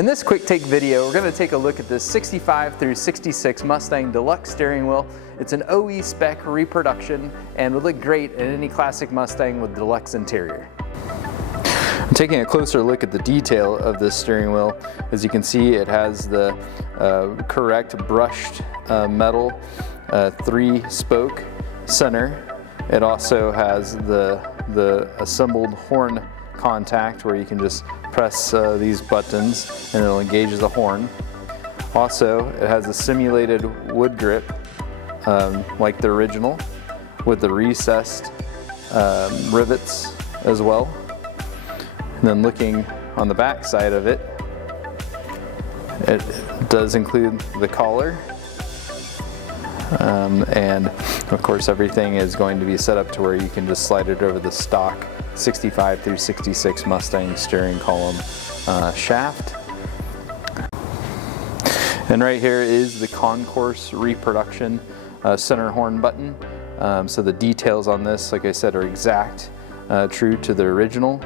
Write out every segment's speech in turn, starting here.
In this quick take video, we're going to take a look at this 65 through 66 Mustang Deluxe steering wheel. It's an OE spec reproduction and would look great in any classic Mustang with Deluxe interior. I'm taking a closer look at the detail of this steering wheel. As you can see, it has the correct brushed metal 3-spoke center. It also has the assembled horn contact where you can just press these buttons and it'll engage the horn. Also, it has a simulated wood grip like the original with the recessed rivets as well. And then looking on the back side of it, it does include the collar. And of course everything is going to be set up to where you can just slide it over the stock 65 through 66 Mustang steering column shaft. And right here is the concourse reproduction center horn button. So the details on this, like I said, are exact, true to the original,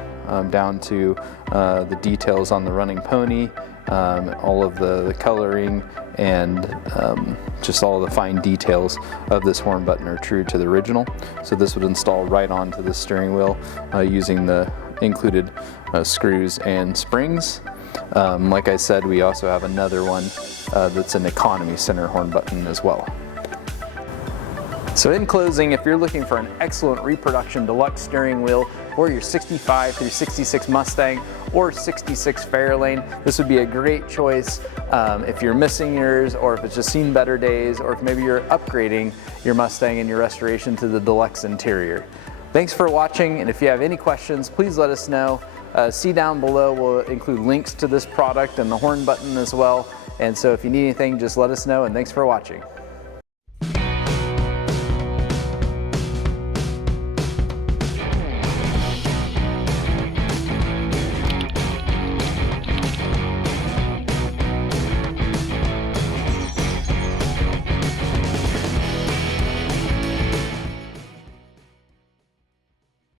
down to the details on the running pony, all of the coloring, and just all of the fine details of this horn button are true to the original. So this would install right onto the steering wheel using the included screws and springs. Like I said, we also have another one that's an economy center horn button as well. So in closing, if you're looking for an excellent reproduction deluxe steering wheel for your 65 through 66 Mustang or 66 Fairlane, this would be a great choice if you're missing yours, or if it's just seen better days, or if maybe you're upgrading your Mustang in your restoration to the deluxe interior. Thanks for watching, and if you have any questions, please let us know. See down below, we'll include links to this product and the horn button as well. And so if you need anything, just let us know, and thanks for watching.